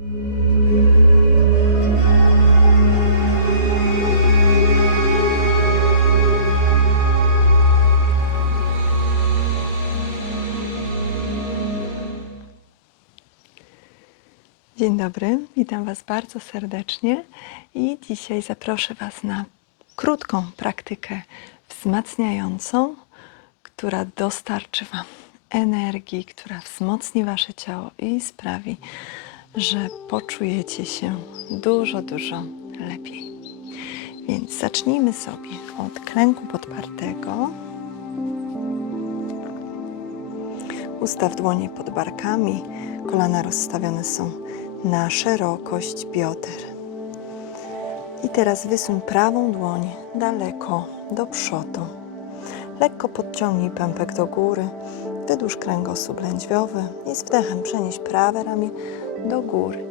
Dzień dobry, witam Was bardzo serdecznie i dzisiaj zaproszę Was na krótką praktykę wzmacniającą, która dostarczy Wam energii, która wzmocni Wasze ciało i sprawi, że poczujecie się dużo, dużo lepiej. Więc zacznijmy sobie od klęku podpartego. Ustaw dłonie pod barkami, kolana rozstawione są na szerokość bioder. I teraz wysuń prawą dłoń daleko do przodu. Lekko podciągnij pępek do góry, wydłuż kręgosłup lędźwiowy i z wdechem przenieś prawe ramię do góry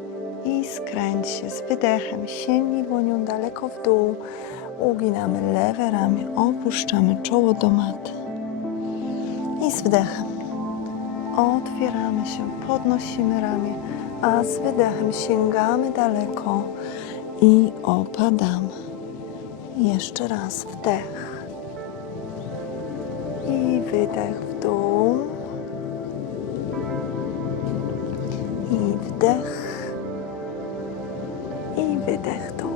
i skręć się z wydechem. Sięgnij dłonią daleko w dół, uginamy lewe ramię, opuszczamy czoło do maty. I z wdechem otwieramy się, podnosimy ramię, a z wydechem sięgamy daleko i opadamy. Jeszcze raz wdech. I wydech i wdech i wydech dół.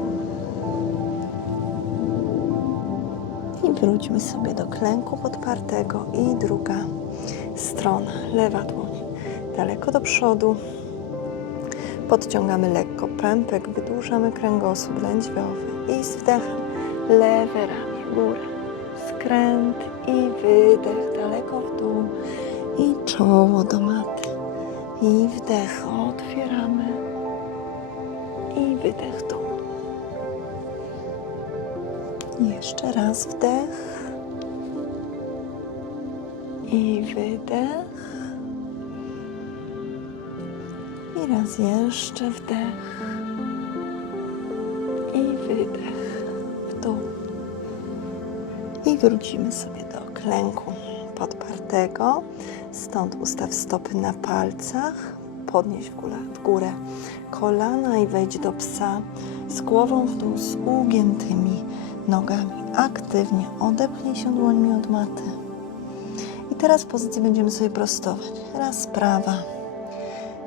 I wróćmy sobie do klęku podpartego i druga strona, lewa dłoń daleko do przodu. Podciągamy lekko pępek, wydłużamy kręgosłup lędźwiowy i z wdechem lewe ramię, góra, skręt i wydech daleko w dół i czoło do maty. I wdech otwieramy i wydech dół. Jeszcze raz wdech i wydech. I raz jeszcze wdech i wydech w dół. I wrócimy sobie do klęku podpartego. Stąd ustaw stopy na palcach, podnieś w górę, w górę kolana i wejdź do psa z głową w dół, z ugiętymi nogami. Aktywnie odepchnij się dłońmi od maty. I teraz pozycję będziemy sobie prostować. Raz prawa,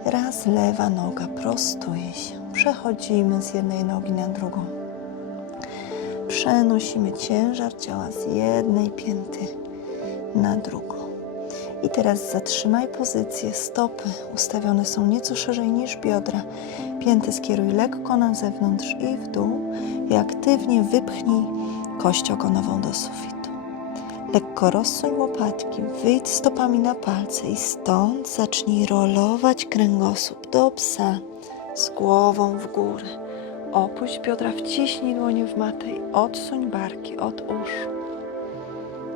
raz lewa noga prostuje się. Przechodzimy z jednej nogi na drugą. Przenosimy ciężar ciała z jednej pięty na drugą. I teraz zatrzymaj pozycję. Stopy ustawione są nieco szerzej niż biodra. Pięty skieruj lekko na zewnątrz i w dół. I aktywnie wypchnij kość ogonową do sufitu. Lekko rozsuń łopatki, wyjdź stopami na palce i stąd zacznij rolować kręgosłup do psa z głową w górę. Opuść biodra, wciśnij dłonie w matę i odsuń barki od uszu.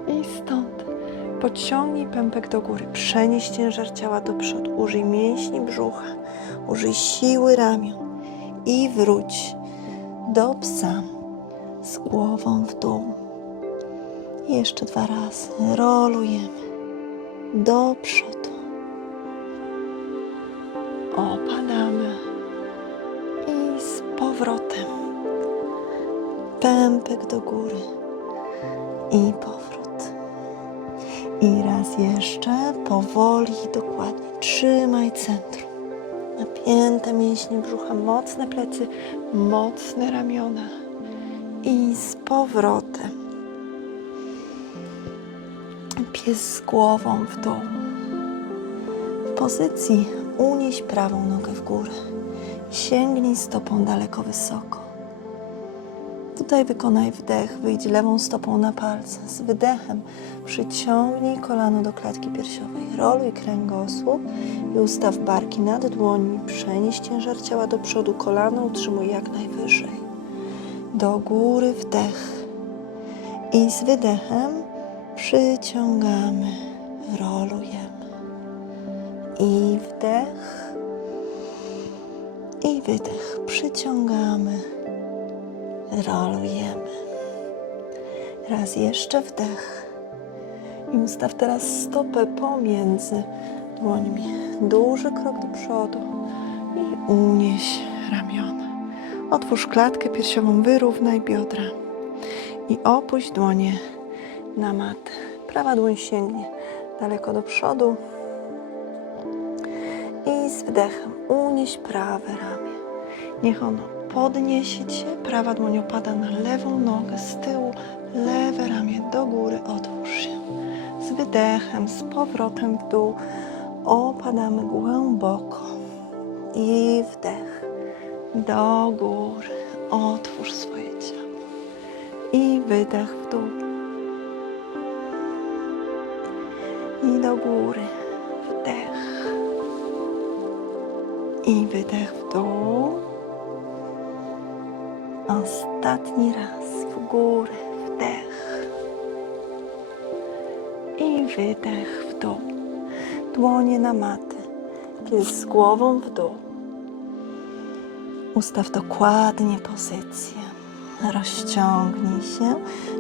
I stąd podciągnij pępek do góry, przenieś ciężar ciała do przodu, użyj mięśni brzucha, użyj siły ramion i wróć do psa z głową w dół. Jeszcze dwa razy rolujemy do przodu. Opadamy i z powrotem. Pępek do góry i powrót. I raz jeszcze powoli dokładnie. Trzymaj centrum. Napięte mięśnie brzucha, mocne plecy, mocne ramiona. I z powrotem pies z głową w dół. W pozycji unieś prawą nogę w górę. Sięgnij stopą daleko wysoko. Tutaj wykonaj wdech, wyjdź lewą stopą na palce. Z wydechem przyciągnij kolano do klatki piersiowej. Roluj kręgosłup i ustaw barki nad dłońmi. Przenieś ciężar ciała do przodu, kolano utrzymuj jak najwyżej. Do góry wdech i z wydechem przyciągamy, rolujemy. I wdech, i wydech. Przyciągamy, rolujemy. Raz jeszcze wdech. I ustaw teraz stopę pomiędzy dłońmi. Duży krok do przodu. I unieś ramiona. Otwórz klatkę piersiową, wyrównaj biodra. I opuść dłonie na matę. Prawa dłoń sięgnie daleko do przodu. I z wdechem unieś prawe ramię. Niech ono podniesie cię. Prawa dłoń opada na lewą nogę z tyłu. Lewe ramię do góry. Otwórz się. Z wydechem, z powrotem w dół. Opadamy głęboko. I wdech. Do góry. Otwórz swoje ciało. I wydech w dół. I do góry. Wdech. I wydech w dół. Ostatni raz w górę. Wdech. I wydech w dół. Dłonie na matę. Pies z głową w dół. Ustaw dokładnie pozycję. Rozciągnij się.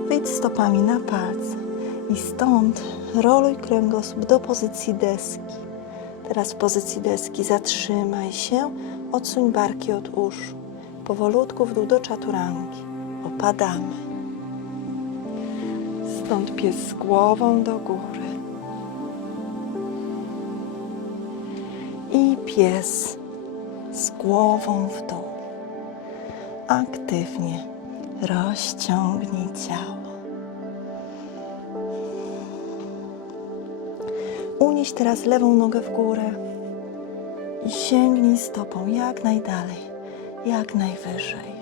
Wyjdź stopami na palce. I stąd roluj kręgosłup do pozycji deski. Teraz w pozycji deski zatrzymaj się, odsuń barki od uszu. Powolutku w dół do czaturangi. Opadamy. Stąd pies z głową do góry. I pies z głową w dół. Aktywnie rozciągnij ciało. Unieś teraz lewą nogę w górę i sięgnij stopą jak najdalej, jak najwyżej.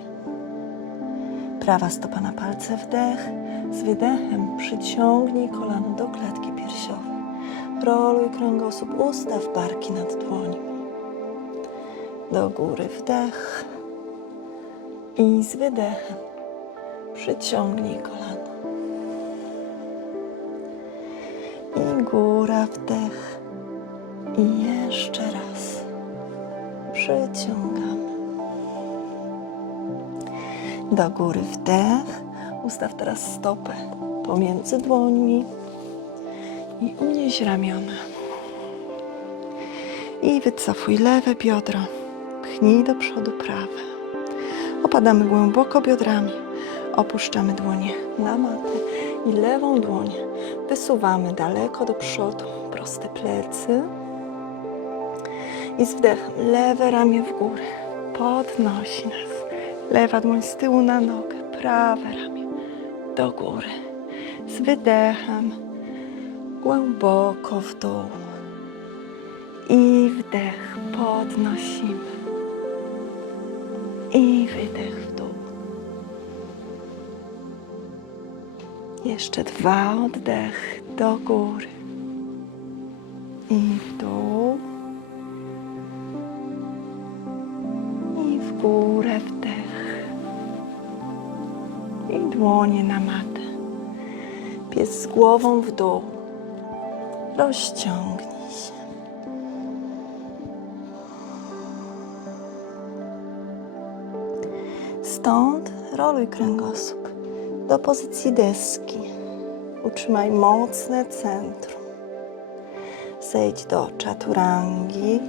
Prawa stopa na palce wdech, z wydechem przyciągnij kolano do klatki piersiowej. Roluj kręgosłup, ustaw barki nad dłońmi. Do góry wdech i z wydechem przyciągnij kolano. I góra, wdech. I jeszcze raz. Przyciągamy. Do góry wdech. Ustaw teraz stopę pomiędzy dłońmi. I unieś ramiona. I wycofuj lewe biodro. Pchnij do przodu prawe. Opadamy głęboko biodrami. Opuszczamy dłonie na matę i lewą dłoń wysuwamy daleko do przodu. Proste plecy. I z wdechem lewe ramię w górę. Podnosi nas. Lewa dłoń z tyłu na nogę. Prawe ramię do góry. Z wydechem głęboko w dół. I wdech podnosimy. I wydech w dół. Jeszcze dwa oddechy do góry. I w dół. I w górę wdech. Dłonie na matę. Pies z głową w dół. Rozciągnij się. Stąd roluj kręgosłup do pozycji deski. Utrzymaj mocne centrum. Zejdź do czaturangi.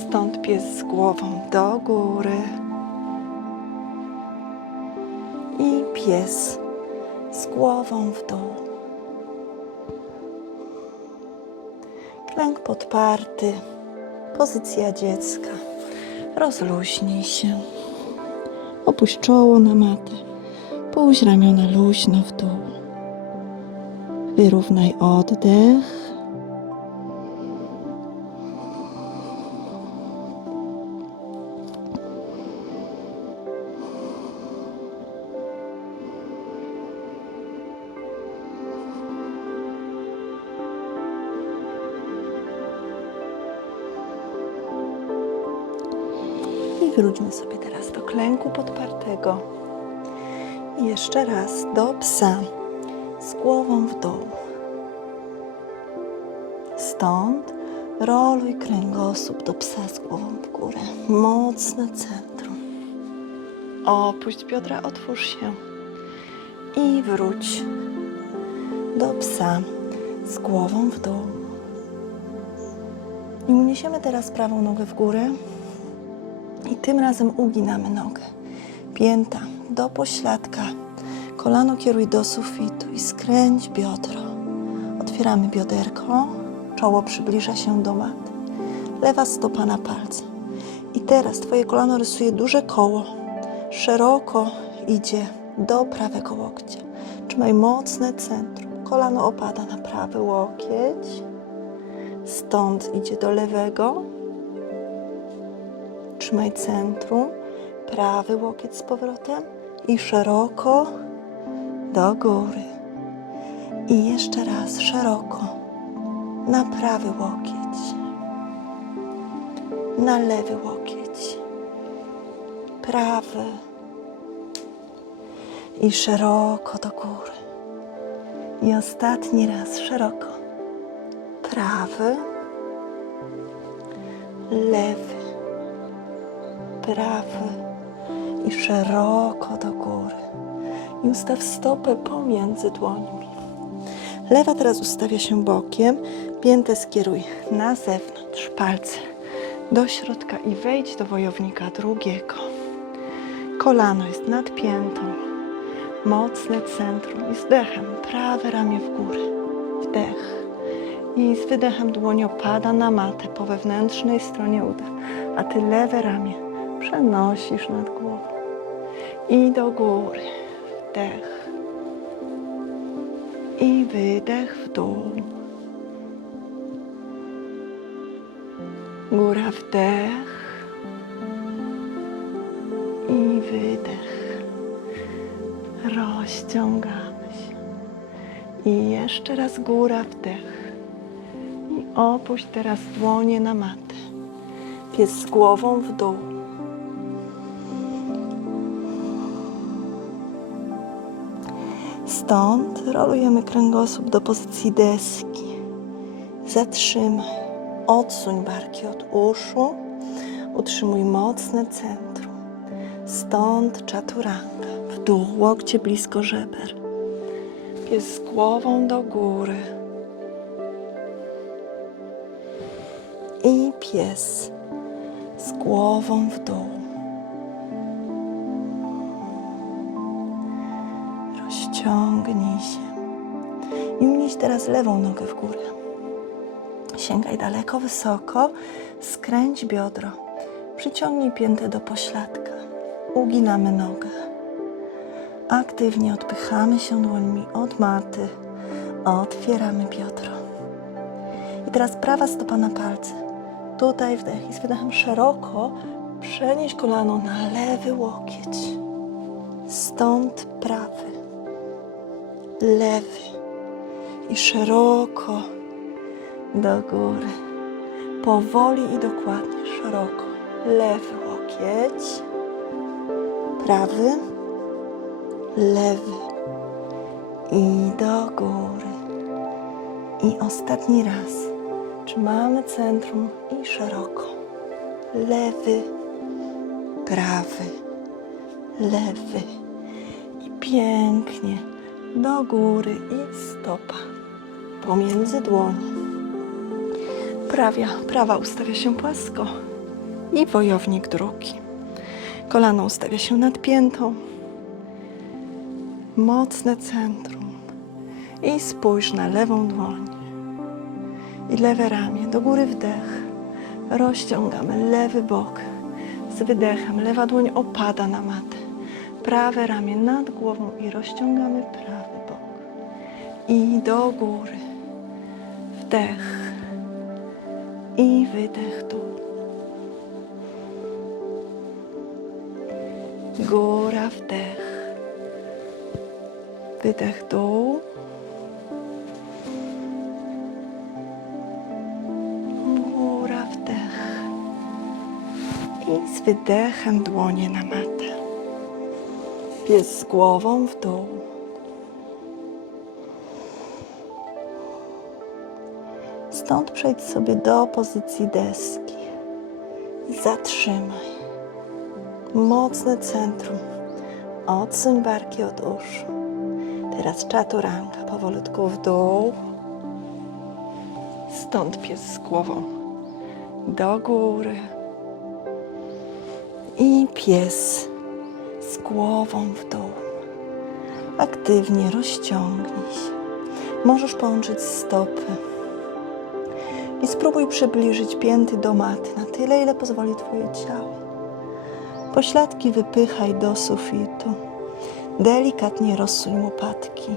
Stąd pies z głową do góry. I pies z głową w dół. Klęk podparty. Pozycja dziecka. Rozluźnij się. Opuść czoło na matę. Puść ramiona luźno w dół. Wyrównaj oddech. Wróćmy sobie teraz do klęku podpartego. I jeszcze raz do psa z głową w dół. Stąd roluj kręgosłup do psa z głową w górę. Mocne centrum. Opuść biodra, otwórz się. I wróć do psa z głową w dół. I uniesiemy teraz prawą nogę w górę. I tym razem uginamy nogę. Pięta do pośladka. Kolano kieruj do sufitu i skręć biodro. Otwieramy bioderko. Czoło przybliża się do maty. Lewa stopa na palce. I teraz Twoje kolano rysuje duże koło. Szeroko idzie do prawego łokcia. Trzymaj mocne centrum. Kolano opada na prawy łokieć. Stąd idzie do lewego. Trzymaj centrum. Prawy łokieć z powrotem i szeroko do góry. I jeszcze raz szeroko na prawy łokieć. Na lewy łokieć. Prawy. I szeroko do góry. I ostatni raz szeroko. Prawy. Lewy. Prawy. I szeroko do góry. I ustaw stopę pomiędzy dłońmi. Lewa teraz ustawia się bokiem. Piętę skieruj na zewnątrz. Palce do środka i wejdź do wojownika drugiego. Kolano jest nad piętą. Mocne centrum i z wdechem prawe ramię w górę. Wdech. I z wydechem dłoń opada na matę po wewnętrznej stronie uda, a ty lewe ramię przenosisz nad głową. I do góry. Wdech. I wydech w dół. Góra wdech. I wydech. Rozciągamy się. I jeszcze raz góra wdech. I opuść teraz dłonie na matę. Pies z głową w dół. Stąd rolujemy kręgosłup do pozycji deski. Zatrzymaj. Odsuń barki od uszu. Utrzymuj mocne centrum. Stąd czaturanga. W dół, łokcie blisko żeber. Pies z głową do góry. I pies z głową w dół. Rozciągnij się. I unieś teraz lewą nogę w górę. Sięgaj daleko, wysoko. Skręć biodro. Przyciągnij piętę do pośladka. Uginamy nogę. Aktywnie odpychamy się dłońmi od maty. Otwieramy biodro. I teraz prawa stopa na palce. Tutaj wdech i z wydechem szeroko przenieś kolano na lewy łokieć. Stąd prawy, lewy i szeroko do góry. Powoli i dokładnie, szeroko. Lewy łokieć, prawy, lewy i do góry. I ostatni raz. Trzymamy centrum i szeroko. Lewy, prawy, lewy. I pięknie do góry i stopa pomiędzy dłoni. Prawia, prawa ustawia się płasko i wojownik drugi. Kolano ustawia się nad piętą. Mocne centrum. I spójrz na lewą dłoń. I lewe ramię do góry wdech. Rozciągamy lewy bok. Z wydechem lewa dłoń opada na matę. Prawe ramię nad głową i rozciągamy prawy bok. I do góry. Wdech. I wydech dół. Góra, wdech. Wydech dół. Góra, wdech. I z wydechem dłonie na matę. Pies z głową w dół. Stąd przejdź sobie do pozycji deski. Zatrzymaj. Mocne centrum. Odsuń barki od uszu. Teraz czaturanga. Powolutku w dół. Stąd pies z głową do góry. I pies z głową w dół. Aktywnie rozciągnij się. Możesz połączyć stopy. I spróbuj przybliżyć pięty do maty na tyle, ile pozwoli Twoje ciało. Pośladki wypychaj do sufitu. Delikatnie rozsuń łopatki.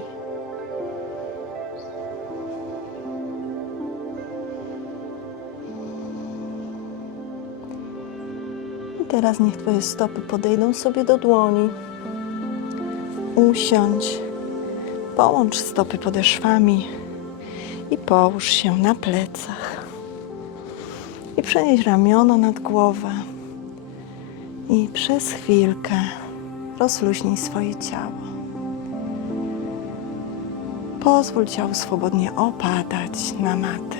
I teraz niech Twoje stopy podejdą sobie do dłoni. Usiądź. Połącz stopy podeszwami i połóż się na plecach. I przenieś ramiona nad głowę. I przez chwilkę rozluźnij swoje ciało. Pozwól ciału swobodnie opadać na matę.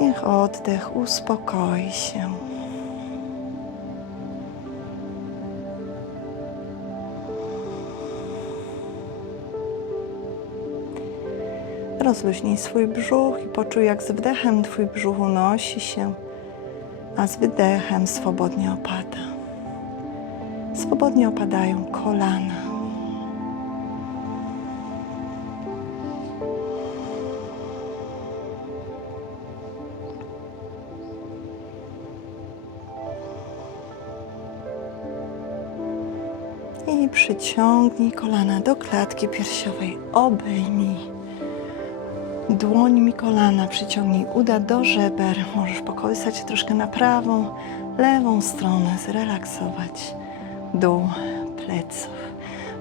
Niech oddech uspokoi się. Rozluźnij swój brzuch i poczuj, jak z wdechem Twój brzuch unosi się, a z wydechem swobodnie opada. Swobodnie opadają kolana. I przyciągnij kolana do klatki piersiowej. Obejmij dłońmi kolana, przyciągnij uda do żeber. Możesz pokołysać troszkę na prawą, lewą stronę, zrelaksować dół pleców.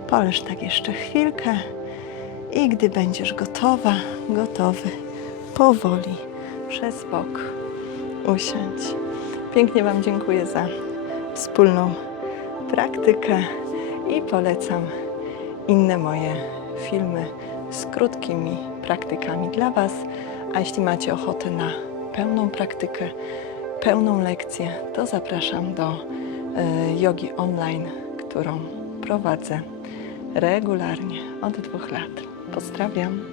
Poleż tak jeszcze chwilkę i gdy będziesz gotowa, gotowy, powoli przez bok usiądź. Pięknie Wam dziękuję za wspólną praktykę i polecam inne moje filmy z krótkimi praktykami dla Was. A jeśli macie ochotę na pełną praktykę, pełną lekcję, to zapraszam do e, jogi online, którą prowadzę regularnie od dwóch lat. Pozdrawiam.